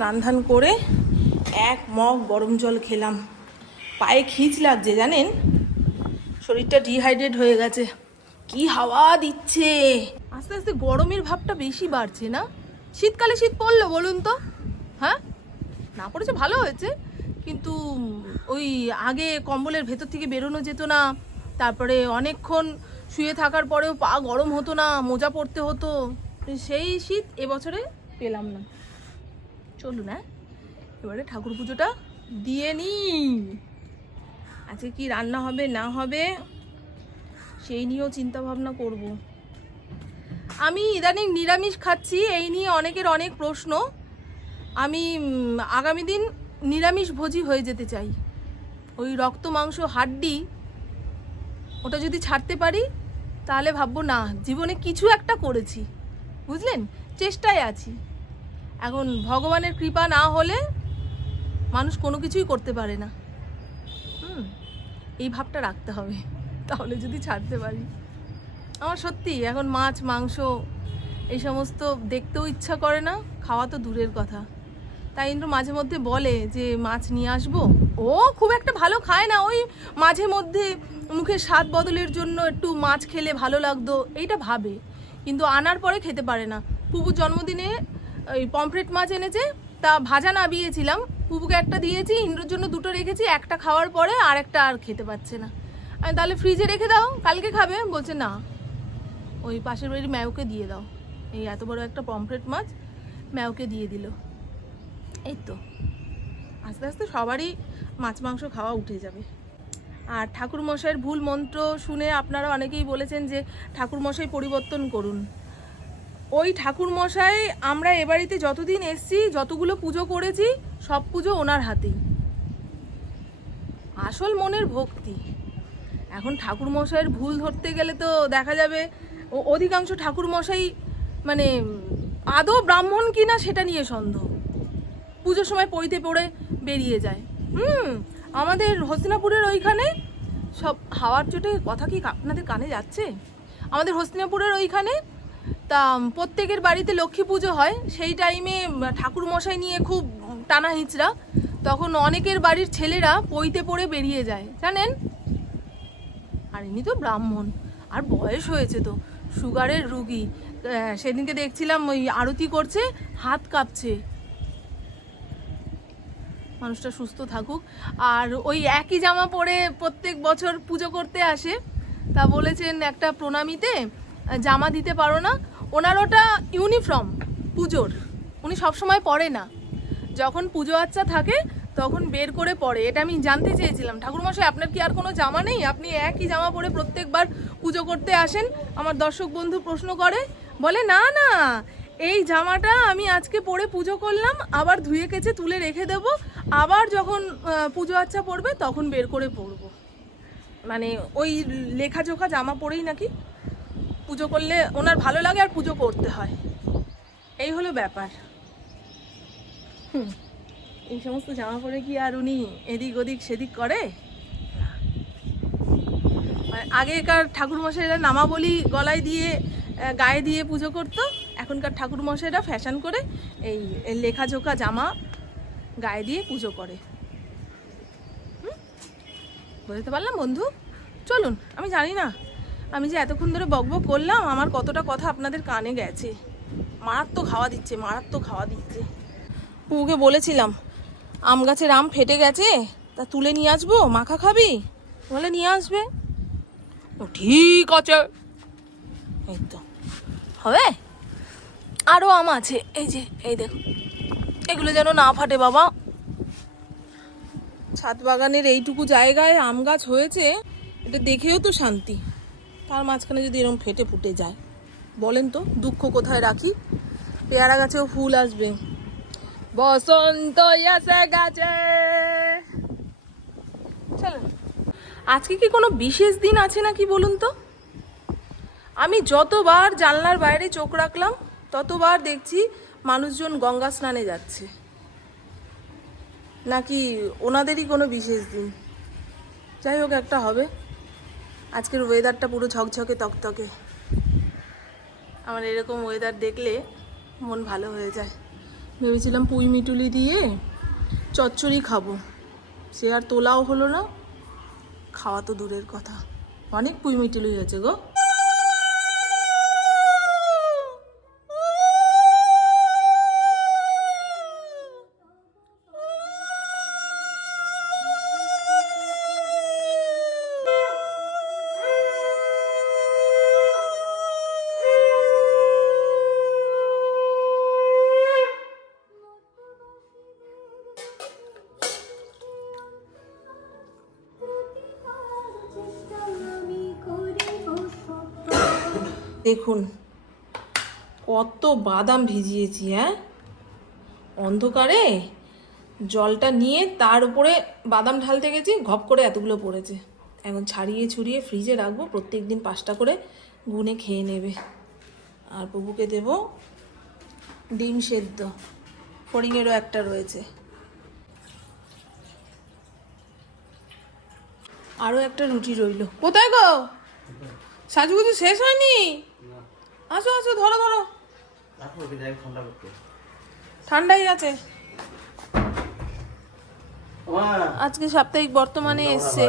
স্নান ধান করে এক মগ গরম জল খেলাম। পায়ে খিচ লাগছে, জানেন? শরীরটা ডিহাইড্রেট হয়ে গেছে। কি হাওয়া দিচ্ছে? আস্তে আস্তে গরমের ভাবটা বেশি বাড়ছে না? শীতকালে শীত পড়ল, বলুন তো। হ্যাঁ? না পড়েছে, ভালো হয়েছে। কিন্তু ওই আগে কম্বলের ভেতর থেকে বেরোনো যেত না। তারপরে অনেকক্ষণ শুয়ে থাকার পরেও পা গরম হতো না, মোজা পড়তে হতো। সেই শীত এবছরে পেলাম না। চলুন হ্যাঁ? এবারে ঠাকুর পুজোটা দিয়ে নি আজকে কি রান্না হবে, না হবে, সেই নিয়েও চিন্তা ভাবনা করব। আমি ইদানিং নিরামিষ খাচ্ছি, এই নিয়ে অনেকের অনেক প্রশ্ন। আমি আগামী দিন নিরামিষ ভোজি হয়ে যেতে চাই। ওই রক্ত, মাংস, হাড্ডি, ওটা যদি ছাড়তে পারি, তাহলে ভাববো না, জীবনে কিছু একটা করেছি। বুঝলেন? চেষ্টায় আছি। এখন ভগবানের কৃপা না হলে মানুষ কোনো কিছুই করতে পারে না। হুম, এই ভাবটা রাখতে হবে, তাহলে যদি ছাড়তে পারি। আমার সত্যি, এখন মাছ, মাংস, এই সমস্ত দেখতেও ইচ্ছা করে না, খাওয়া তো দূরের কথা। তাই ইন্দ্র মাঝে মধ্যে বলে যে, মাছ নিয়ে আসব? ও খুব একটা ভালো খায় না, ওই মাঝে মধ্যে মুখের স্বাদ বদলের জন্য একটু মাছ খেলে ভালো লাগতো, এইটা ভাবে। কিন্তু আনার পরে খেতে পারে না। পুবুর জন্মদিনে ওই পমফ্রেট মাছ এনেছে, তা ভাজা নাবিয়েছিলাম পুবুকে একটা দিয়েছি, ইন্দ্রর জন্য দুটো রেখেছি, একটা খাওয়ার পরে আর একটা আর খেতে পাচ্ছে না। আমি তাহলে ফ্রিজে রেখে দাও, কালকে খাবে, বলছে না। ওই পাশের বাড়ির ম্যাওকে দিয়ে দাও। এই এত বড় একটা পমফ্রেট মাছ, ম্যাওকে দিয়ে দিল। এই তো। আস্তে আস্তে সবারই মাছ মাংস খাওয়া উঠে যাবে। আর ঠাকুর মশাইয়ের ভুল মন্ত্র শুনে আপনারা অনেকেই বলেছেন যে ঠাকুর মশাই পরিবর্তন করুন। ওই ঠাকুর মশাই আমরা এ বাড়িতে যতদিন এসছি, যতগুলো পুজো করেছি, সব পুজো ওনার হাতেই। আসল মনের ভক্তি। এখন ঠাকুর মশাইয়ের ভুল ধরতে গেলে তো দেখা যাবে অধিকাংশ ঠাকুর মশাই মানে আদৌ ব্রাহ্মণ কিনা সেটা নিয়ে সন্দেহ। পুজোর সময় পইতে পড়ে বেরিয়ে যায়। হুম, আমাদের হস্তিনাপুরের ওইখানে সব হাওয়ার চোটে কথা কি আপনাদের কানে যাচ্ছে? আমাদের হস্তিনাপুরের ওইখানে তা প্রত্যেকের বাড়িতে লক্ষ্মী পুজো হয়। সেই টাইমে ঠাকুর মশাই নিয়ে খুব টানা হিঁচড়া। তখন অনেকের বাড়ির ছেলেরা পইতে পড়ে বেরিয়ে যায়। জানেন? আর এমনি তো ব্রাহ্মণ। আর বয়স হয়েছে তো। সুগারের রুগী। সেদিনকে দেখছিলাম ওই আরতি করছে, হাত কাঁপছে। মানুষটা সুস্থ থাকুক। আর ওই একই জামা পরে প্রত্যেক বছর পুজো করতে আসে। তা বলেছেন একটা প্রণামীতে, জামা দিতে পারো না ওনার ওটা ইউনিফর্ম, পুজোর। উনি সবসময় পরে না। যখন পুজো আচ্চা থাকে, তখন বের করে পরে। এটা আমি জানতে চেয়েছিলাম। ঠাকুরমশাই, আপনার কি আর কোনো জামা নেই? আপনি একই জামা পরে প্রত্যেকবার পুজো করতে আসেন। আমার দর্শক বন্ধু প্রশ্ন করে, বলে, না না, এই জামাটা আমি আজকে পরে পুজো করলাম, আবার ধুয়ে কেচে তুলে রেখে দেব। আবার যখন পুজো আচ্চা পড়বে, তখন বের করে পরবো। মানে ওই লেখাজোখা জামা পরেই নাকি? পুজো করলে ওনার ভালো লাগে আর পুজো করতে হয়। এই হলো ব্যাপার। এই সমস্ত জামা পরে কি আর উনি এদিক ওদিক সেদিক করে? আগেকার ঠাকুরমশাইরা নামাবলি গলায় দিয়ে গায়ে দিয়ে পুজো করতো, এখনকার ঠাকুরমশাইরা ফ্যাশন করে এই লেখাজোখা জামা গায়ে দিয়ে পুজো করে? বুঝতে পারলাম বন্ধু? চলুন, আমি জানি না। আমি যে এতক্ষণ ধরে বকবক করলাম, আমার কতটা কথা আপনাদের কানে গেছে। মারাত্মক হাওয়া দিচ্ছে, মারাত্মক হাওয়া দিচ্ছে। পুকে বলেছিলাম, আম গাছের আম ফেটে গেছে, তা তুলে নিয়ে আসব, মাখা খাবি? বলে নিয়ে আসবে। ও ঠিক আছে। এই তো। হবে? আরও আম আছে। এই যে, এই দেখো। এগুলো যেন না ফাটে, বাবা। ছাদ বাগানের এইটুকু জায়গায় আম গাছ হয়েছে, এটা দেখেও তো শান্তি। তার মাঝখানে যদি এরকম ফেটে ফুটে যায়, বলেন তো দুঃখ কোথায় রাখি? পেয়ারা গাছেও ফুল আসবে। বসন্ত গেছে। আজকে কি কোনো বিশেষ দিন আছে নাকি বলুন তো? আমি যতবার জানলার বাইরে চোখ রাখলাম, ততবার দেখছি মানুষজন গঙ্গা স্নানে যাচ্ছে। নাকি ওনাদেরই কোনো বিশেষ দিন? যাই হোক, একটা হবে। আজকের ওয়েদারটা পুরো ঝকঝকে, তকতকে। আমার এরকম ওয়েদার দেখলে মন ভালো হয়ে যায়। ভেবেছিলাম পুঁই মিটুলি দিয়ে চচ্চড়ি খাব। সে আর তোলাও হলো না, খাওয়া তো দূরের কথা। অনেক পুঁই মিটুলি হয়েছে গো। দেখুন, কত বাদাম ভিজিয়েছি হ্যাঁ? অন্ধকারে জলটা নিয়ে তার উপরে বাদাম ঢালতে গেছি, ঘপ করে এতগুলো পড়েছে। এখন ছাড়িয়ে ছুড়িয়ে ফ্রিজে রাখব প্রত্যেক দিন পাঁচটা করে গুনে খেয়ে নেবে। আর প্রভুকে দেব ডিম সেদ্ধ ফড়িংয়েরও একটা রয়েছে। আরও একটা রুটি রইল। কোথায় গো? সাজুগুজু শেষ হয়নি? আসো আসো ধরো ধরো। ঠান্ডাই আছে। আজকে সাপ্তাহিক বর্তমানে এসছে।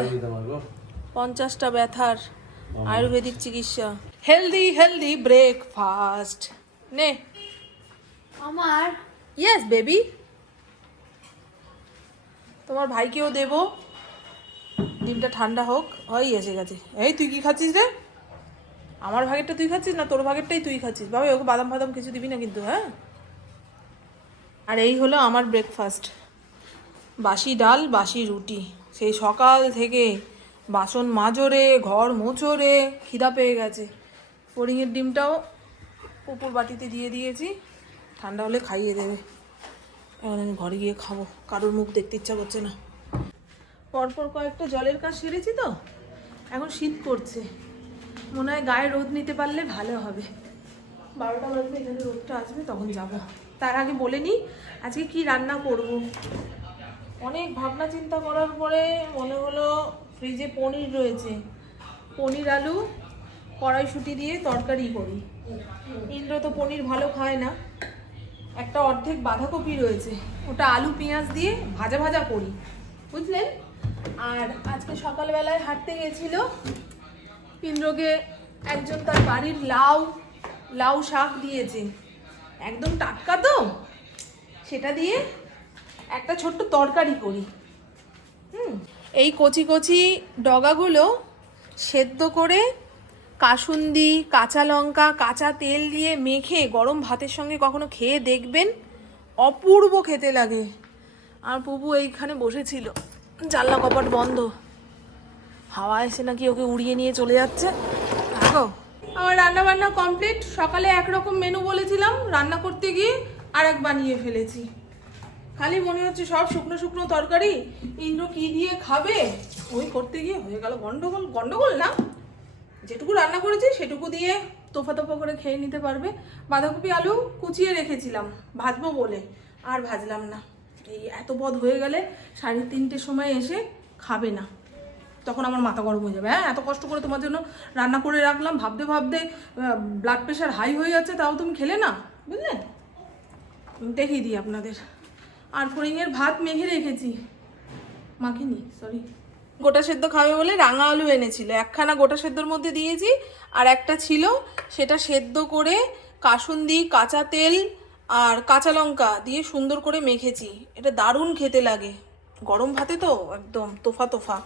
পঞ্চাশটা ব্যথার আয়ুর্বেদিক চিকিৎসা। হেলদি হেলদি ব্রেকফাস্ট নে। আমার? ইয়েস বেবি তোমার ভাইকেও দেবো। ডিমটা ঠান্ডা হোক হয় এসে গেছে। এই তুই কি খাচ্ছিস রে? আমার ভাগেরটা তুই খাচ্ছিস না তোর ভাগেরটাই তুই খাচ্ছিস? বাবা, ওকে বাদাম ফাদাম কিছু দিবি না কিন্তু হ্যাঁ? আর এই হলো আমার ব্রেকফাস্ট বাসি ডাল, বাসি রুটি। সেই সকাল থেকে বাসন মাজরে, ঘর মোচরে খিদা পেয়ে গেছে। ফড়িংয়ের ডিমটাও পুকুর বাটিতে দিয়ে দিয়েছি। ঠান্ডা হলে খাইয়ে দেবে। এখন আমি ঘরে গিয়ে খাব। কারোর মুখ দেখতে ইচ্ছা করছে না। পরপর কয়েকটা জলের কাজ সেরেছি তো? এখন শীত করছে মনে হয় গায়ে রোদ নিতে পারলে ভালো হবে। বারোটা বাজবে, এখানে রোদটা আসবে, তখন যাব। তার আগে বলে নিই, আজকে কি রান্না করব? অনেক ভাবনা চিন্তা করার পরে মনে হলো ফ্রিজে পনির রয়েছে। পনির আলু, কড়াইশুটি দিয়ে তরকারি করি। ইন্দ্র তো পনির ভালো খায় না। একটা অর্ধেক বাঁধাকপি রয়েছে, ওটা আলু, পেঁয়াজ দিয়ে ভাজা ভাজা করি। বুঝলেন? আর আজকে সকালবেলায় হাঁটতে গেছিল ইন্দ্রকে একজন তার বাড়ির লাউ লাউ শাক দিয়েছে। একদম টাটকা তো? সেটা দিয়ে একটা ছোট্ট তরকারি করি। হুম। এই কচি কচি ডগাগুলো সেদ্ধ করে কাসুন্দি, কাঁচা লঙ্কা, কাঁচা তেল দিয়ে মেখে গরম ভাতের সঙ্গে কখনো খেয়ে দেখবেন, অপূর্ব খেতে লাগে। আর প্রভু এইখানে বসেছিল। জানলা কপাট বন্ধ। হাওয়া এসে নাকি ওকে উড়িয়ে নিয়ে চলে যাচ্ছে। দেখো, আমার রান্না বান্না কমপ্লিট সকালে একরকম মেনু বলেছিলাম, রান্না করতে গিয়ে আর এক বানিয়ে ফেলেছি। খালি মনে হচ্ছে সব শুকনো শুকনো তরকারি। ইন্দ্র কি দিয়ে খাবে? ওই করতে গিয়ে হয়ে গেল গন্ডগোল। গন্ডগোল না। যেটুকু রান্না করেছি, সেটুকু দিয়ে তোফা তোফা করে খেয়ে নিতে পারবে। বাঁধাকপি, আলু কুচিয়ে রেখেছিলাম, ভাজবো বলে। আর ভাজলাম না। এই এত পদ হয়ে গেলে সাড়ে তিনটের সময় এসে খাবে না। তখন আমার মাথা গরম হয়ে যাবে। হ্যাঁ এত কষ্ট করে তোমার জন্য রান্না করে রাখলাম। ভাবতে ভাবতে ব্লাড প্রেশার হাই হয়ে যাচ্ছে, তাও তুমি খেলে না? বুঝলেন দেখিয়ে দিই আপনাদের। আর ফড়িংয়ের ভাত মেখে রেখেছি। মাখিনি সরি গোটা সেদ্ধ খাবে বলে রাঙা আলু এনেছিল। একখানা গোটা সেদ্ধর মধ্যে দিয়েছি, আর একটা ছিল সেটা সেদ্ধ করে কাসুন্দি, কাঁচা তেল আর কাঁচা লঙ্কা দিয়ে সুন্দর করে মেখেছি। এটা দারুণ খেতে লাগে। গরম ভাতে তো একদম তোফা তোফা।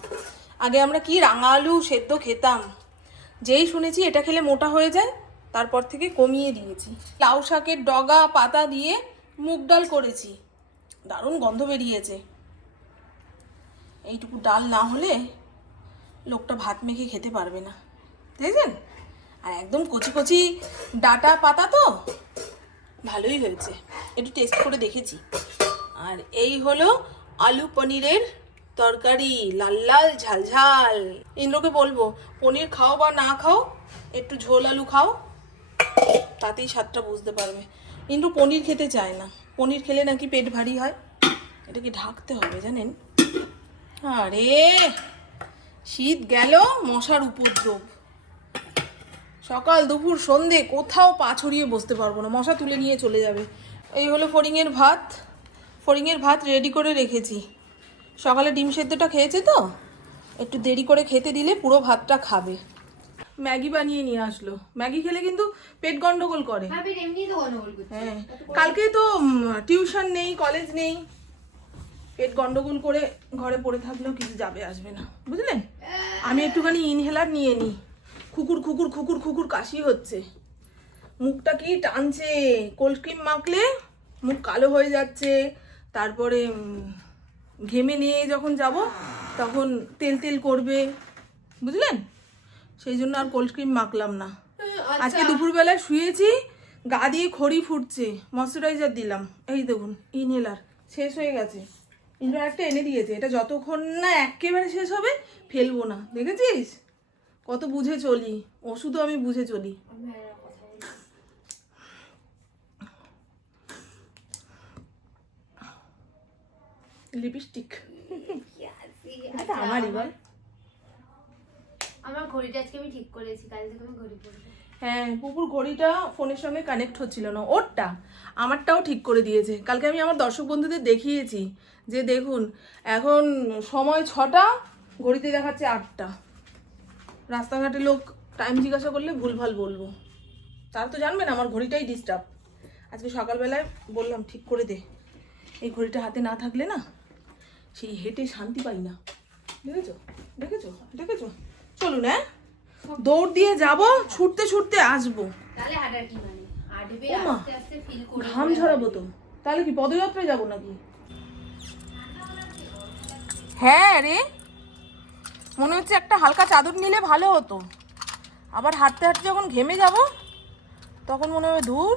আগে আমরা কি রাঙা আলু সেদ্ধ খেতাম? যেই শুনেছি এটা খেলে মোটা হয়ে যায়, তারপর থেকে কমিয়ে দিয়েছি। লাউ শাকের ডগা, পাতা দিয়ে মুগ ডাল করেছি। দারুণ গন্ধ বেরিয়েছে। এইটুকু ডাল না হলে লোকটা ভাত মেখে খেতে পারবে না। দেখছেন? আর একদম কচি কচি ডাটা পাতা তো? ভালোই হয়েছে। একটু টেস্ট করে দেখেছি। আর এই হলো আলু পনিরের তরকারি, লাল লাল, ঝাল ঝাল। ইন্দ্রকে বলব, পনির খাও বা না খাও, একটু ঝোল আলু খাও, তাতেই স্বাদটা বুঝতে পারবে। ইন্দ্র পনির খেতে চায় না। পনির খেলে নাকি পেট ভারী হয়? এটাকে ঢাকতে হবে জানেন? আরে, শীত গেল, মশার উপদ্রব। সকাল, দুপুর, সন্ধে, কোথাও পা ছড়িয়ে বসতে পারব না। মশা তুলে নিয়ে চলে যাবে। এই হলো ফড়িংয়ের ভাত। ফড়িংয়ের ভাত রেডি করে রেখেছি। সকালে ডিম সেদ্ধটা খেয়েছে তো? একটু দেরি করে খেতে দিলে পুরো ভাতটা খাবে। ম্যাগি বানিয়ে নিয়ে আসলো। ম্যাগি খেলে কিন্তু পেট গন্ডগোল করে। করছে হ্যাঁ। কালকে তো টিউশন নেই কলেজ নেই। পেট গন্ডগোল করে ঘরে পড়ে থাকলেও কিছু যাবে আসবে না। বুঝলেন? আমি একটুখানি ইনহেলার নিয়ে নিই। খুকুর খুকুর খুকুর খুকুর কাশি হচ্ছে। মুখটা কি টানছে? কোল্ড ক্রিম মাখলে মুখ কালো হয়ে যাচ্ছে। তারপরে ঘেমে নিয়ে যখন যাব তখন তেল তেল করবে। বুঝলেন? সেই জন্য আর কোল্ড ক্রিম মাখলাম না। আজকে দুপুরবেলায় শুয়েছি গা দিয়ে খড়ি ফুটছে ময়শ্চারাইজার দিলাম। এই দেখুন ইনহেলার শেষ হয়ে গেছে। ইনহেলার একটা এনে দিয়েছে। এটা যতক্ষণ না একেবারে শেষ হবে ফেলব না। দেখেছিস? কত বুঝে চলি ওষুধও আমি বুঝে চলি। লিপস্টিক। আমারই বল। আমার ঘড়িটা আজকে আমি ঠিক করেছি কাল থেকে আমি ঘড়ি পরবো। হ্যাঁ পুপুর ঘড়িটা ফোনের সঙ্গে কানেক্ট হচ্ছিল না ওরটা। আমারটাও ঠিক করে দিয়েছে। কালকে আমি আমার দর্শক বন্ধুদের দেখিয়েছি যে দেখুন এখন সময় ছটা ঘড়িতে দেখাচ্ছে আটটা। রাস্তাঘাটে লোক টাইম জিজ্ঞাসা করলে ভুলভাল বলব। তারা তো জানবেন আমার ঘড়িটাই ডিস্টার্ব আজকে সকালবেলায় বললাম ঠিক করে দে। এই ঘড়িটা হাতে না থাকলে না সেই হেঁটে শান্তি পাই না। দেখেছ? দেখেছ? দেখেছ? চলুন হ্যাঁ? দৌড় দিয়ে যাব ছুটতে ছুটতে আসব। মানে? ঘাম ঝরাবো তো। তাহলে কি পদযাত্রায় যাব নাকি? হ্যাঁ রে। মনে হচ্ছে একটা হালকা চাদর নিলে ভালো হতো। আবার হাঁটতে হাঁটতে যখন ঘেমে যাব তখন মনে হবে দূর।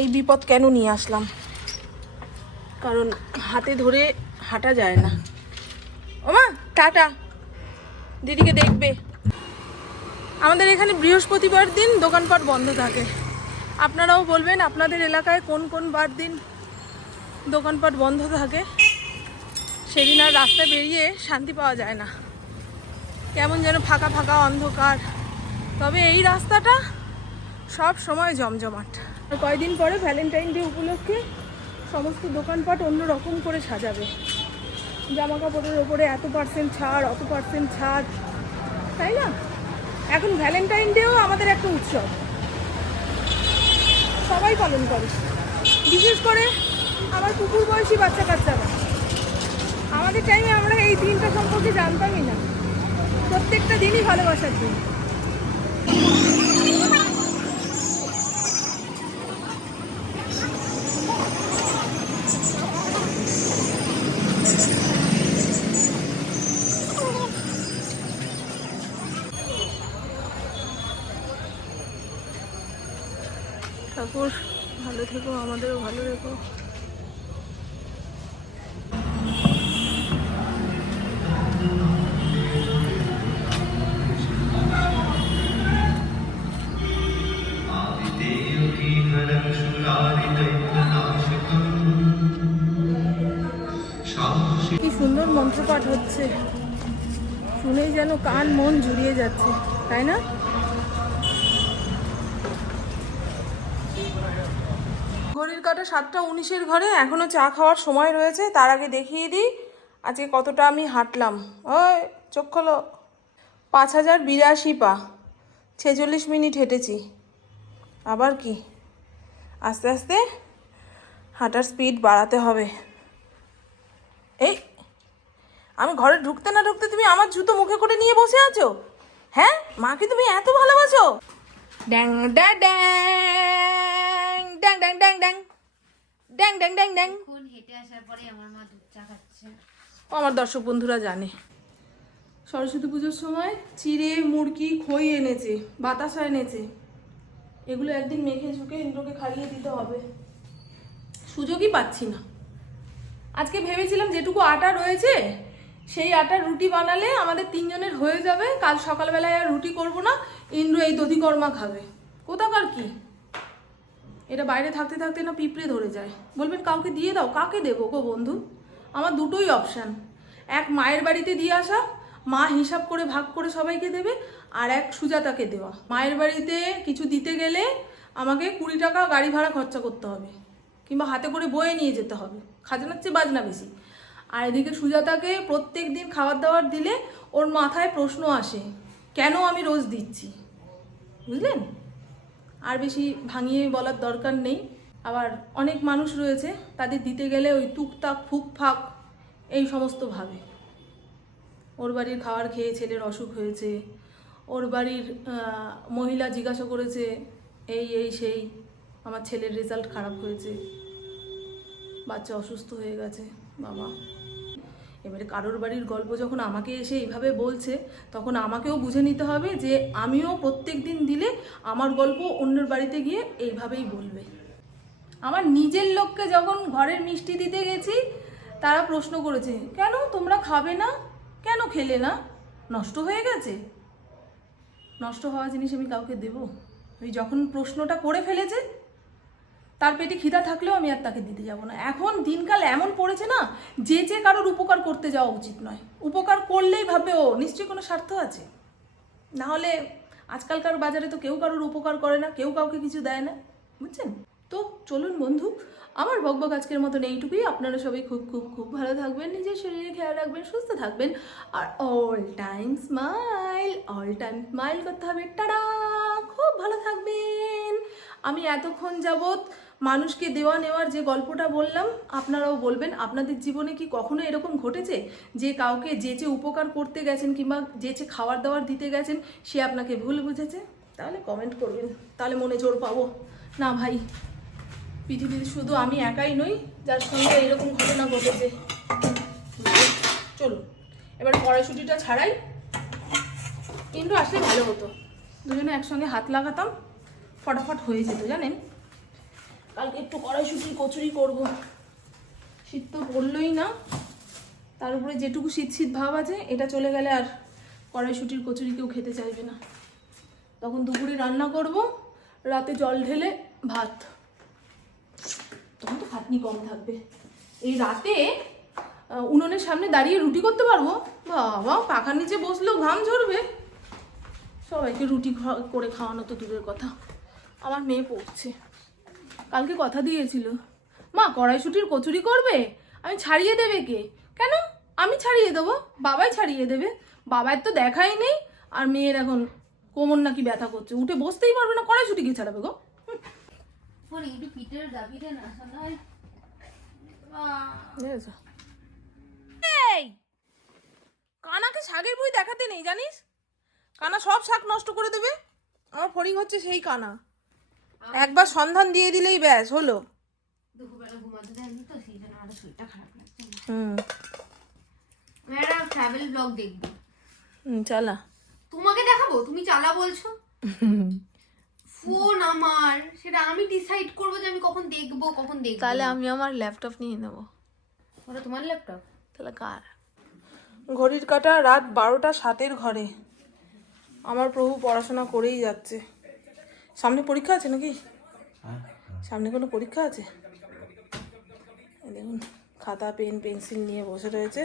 এই বিপদ কেন নিয়ে আসলাম? কারণ হাতে ধরে হাঁটা যায় না। ওমা, টাটা। দিদিকে দেখবে। আমাদের এখানে বৃহস্পতিবার দিন দোকানপাট বন্ধ থাকে। আপনারাও বলবেন, আপনাদের এলাকায় কোন কোন বার দিন দোকানপাট বন্ধ থাকে? সেদিন আর রাস্তায় বেরিয়ে শান্তি পাওয়া যায় না। কেমন যেন ফাঁকা ফাঁকা অন্ধকার। তবে এই রাস্তাটা সব সময় জমজমাট। কয়দিন পরে ভ্যালেন্টাইন ডে উপলক্ষে সমস্ত দোকানপাট অন্য রকম করে সাজাবে। জামা কাপড়ের ওপরে এত পার্সেন্ট ছাড়, অত পার্সেন্ট ছাড়, তাই না? এখন ভ্যালেন্টাইন ডেও আমাদের একটা উৎসব। সবাই পালন করে। বিশেষ করে আমার কুকুর বয়সী বাচ্চা কাচ্চারা। আমাদের টাইমে আমরা এই দিনটা সম্পর্কে জানতামই না। প্রত্যেকটা দিনই ভালোবাসার দিন। আমাদেরও ভালো রেখো। কি সুন্দর মন্ত্রপাঠ হচ্ছে। শুনেই যেন কান মন জুড়িয়ে যাচ্ছে, তাই না ঘড়ির কাটা সাতটা উনিশের ঘরে এখনও চা খাওয়ার সময় রয়েছে, তার আগে দেখিয়ে দিই। আজকে কতটা আমি হাঁটলাম। ওই, চোখ খোলো। পাঁচ হাজার বিরাশি পা। ছেচল্লিশ মিনিট হেঁটেছি। আবার কি? আস্তে আস্তে হাঁটার স্পিড বাড়াতে হবে। এই, আমি ঘরে ঢুকতে না ঢুকতে তুমি আমার জুতো মুখে করে নিয়ে বসে আছো? হ্যাঁ মাকে তুমি এত ভালোবাসো? ড্যাং ড্যাং ড্যাং ড্যাং ড্যাং ড্যাং। ড্যাং ড্যাং ড্যাং ড্যাং। হেঁটে আসার পরে আমার মা দুধ চা খাচ্ছে। ও আমার দর্শক বন্ধুরা জানে। সরস্বতী পুজোর সময় চিড়ে মুরগি খই এনেছে বাতাসা এনেছে। এগুলো একদিন মেখে ঝুঁকে ইন্দ্রকে খাইয়ে দিতে হবে। সুযোগই পাচ্ছি না। আজকে ভেবেছিলাম যেটুকু আটা রয়েছে সেই আটার রুটি বানালে আমাদের তিনজনের হয়ে যাবে। কাল সকালবেলায় আর রুটি করব না ইন্দ্র এই দধিকর্মা খাবে। কোথাকার কি? এটা বাইরে থাকতে থাকতে না পিঁপড়ে ধরে যায়। বলবেন, কাউকে দিয়ে দাও? কাকে দেবো গো বন্ধু? আমার দুটোই অপশান এক মায়ের বাড়িতে দিয়ে আসা, মা হিসাব করে ভাগ করে সবাইকে দেবে, আর এক সুজাতাকে দেওয়া। মায়ের বাড়িতে কিছু দিতে গেলে আমাকে কুড়ি টাকা গাড়ি ভাড়া খরচা করতে হবে, কিংবা হাতে করে বয়ে নিয়ে যেতে হবে। খাজানার চেয়ে বাজনা বেশি। আর এদিকে সুজাতাকে প্রত্যেক দিন খাবার দাবার দিলে ওর মাথায় প্রশ্ন আসে, কেন আমি রোজ দিচ্ছি? বুঝলেন? আর বেশি ভাঙিয়ে বলার দরকার নেই। আবার অনেক মানুষ রয়েছে, তাদের দিতে গেলে ওই টুকটাক ফুক ফাক এই সমস্ত ভাবে। ওর বাড়ির খাবার খেয়ে ছেলের অসুখ হয়েছে, ওর বাড়ির মহিলা জিজ্ঞাসা করেছে, এই এই, সেই, আমার ছেলের রেজাল্ট খারাপ হয়েছে, বাচ্চা অসুস্থ হয়ে গেছে, বাবা। এবারে কারোর বাড়ির গল্প যখন আমাকে এসে এইভাবে বলছে, তখন আমাকেও বুঝে নিতে হবে যে আমিও প্রত্যেক দিন দিলে আমার গল্প অন্যের বাড়িতে গিয়ে এইভাবেই বলবে। আমার নিজের লোককে যখন ঘরের মিষ্টি দিতে গেছি, তারা প্রশ্ন করেছে, কেন? তোমরা খাবে না? কেন খেলে না? নষ্ট হয়ে গেছে? নষ্ট হওয়া জিনিস আমি কাউকে দেব। ওই যখন প্রশ্নটা করে ফেলেছে তার পেটে খিদা থাকলেও আমি আর তাকে দিতে যাব না। এখন দিনকাল এমন পড়েছে না, যে যে কারোর উপকার করতে যাওয়া উচিত নয়। উপকার করলেই ভাবে ও নিশ্চয়ই কোনো স্বার্থ আছে। না হলে আজকালকার বাজারে তো কেউ কারোর উপকার করে না, কেউ কাউকে কিছু দেয় না, বুঝছেন? তো চলুন বন্ধু, আমার বকবক আজকের মতন এইটুকুই। আপনারা সবাই খুব খুব খুব ভালো থাকবেন, নিজের শরীরে খেয়াল রাখবেন, সুস্থ থাকবেন। আর all time smile all time smile করতে হবে। টাটা! খুব ভালো থাকবেন। আমি এতক্ষণ যাবৎ মানুষকে দেওয়া নেওয়ার যে গল্পটা বললাম, আপনারাও বলবেন, আপনাদের জীবনে কি কখনো এরকম ঘটেছে যে কাউকে যেচে উপকার করতে গেছেন কিংবা যেচে খাবার দাবার দিতে গেছেন, সে আপনাকে ভুল বুঝেছে? তাহলে কমেন্ট করবেন। তাহলে মনে জোর পাবো। না ভাই, পৃথিবীতে শুধু আমি একাই নই, যার সঙ্গে এরকম ঘটনা ঘটেছে। চলো এবার কড়াইশুটিটা ছাড়াই, কিন্তু আসলে ভালো হতো। দুজনে একসঙ্গে হাত লাগাতাম, ফটাফট হয়ে যেত, জানেন? কালকে একটু কড়াইশুটির কচুরি করব। শীত তো পড়লই না। তার উপরে যেটুকু শীত শীত ভাব আছে, এটা চলে গেলে আর কড়াইশুটির কচুরি কেউ খেতে চাইবে না। তখন দুপুরে রান্না করব, রাতে জল ঢেলে ভাত। তখন তো খাটনি কম থাকবে। এই রাতে উনুনের সামনে দাঁড়িয়ে রুটি করতে পারব? বাবা, পাখার নিচে বসলেও ঘাম ঝরবে। সবাইকে রুটি করে খাওয়ানো তো দূরের কথা। আমার মেয়ে পড়ছে। কালকে কথা দিয়েছিল। মা কড়াইশুটির কচুরি করবে? আমি ছাড়িয়ে দেবে কে? কেন? আমি ছাড়িয়ে দেবো। বাবাই ছাড়িয়ে দেবে। বাবার তো দেখাই নেই। আর মেয়ের এখন কোমর নাকি ব্যথা করছে। উঠে বসতেই পারবে না। কড়াইশুটি কে ছাড়াবে গো? কানাকে শাকের বই দেখাতে নেই জানিস? কানা সব শাক নষ্ট করে দেবে? আমার ফড়িং হচ্ছে সেই কানা। একবার সন্ধান দিয়ে দিলেই ব্যাস হলো। হুম। ট্রাভেল ব্লগ দেখব। চালা। তোমাকে দেখাবো? তুমি চালা বলছো? ফোন আমার সেটা আমি ডিসাইড করব যে আমি কখন দেখব কখন দেখব। তাহলে আমি আমার ল্যাপটপ নিয়ে নেব। ওটা তোমার ল্যাপটপ তাহলে কার? ঘড়ির কাটা রাত বারোটা সাতের ঘরে। আমার প্রভু পড়াশোনা করেই যাচ্ছে। সামনে পরীক্ষা আছে নাকি? হ্যাঁ সামনে কোনো পরীক্ষা আছে? দেখুন খাতা পেন পেন্সিল নিয়ে বসে রয়েছে।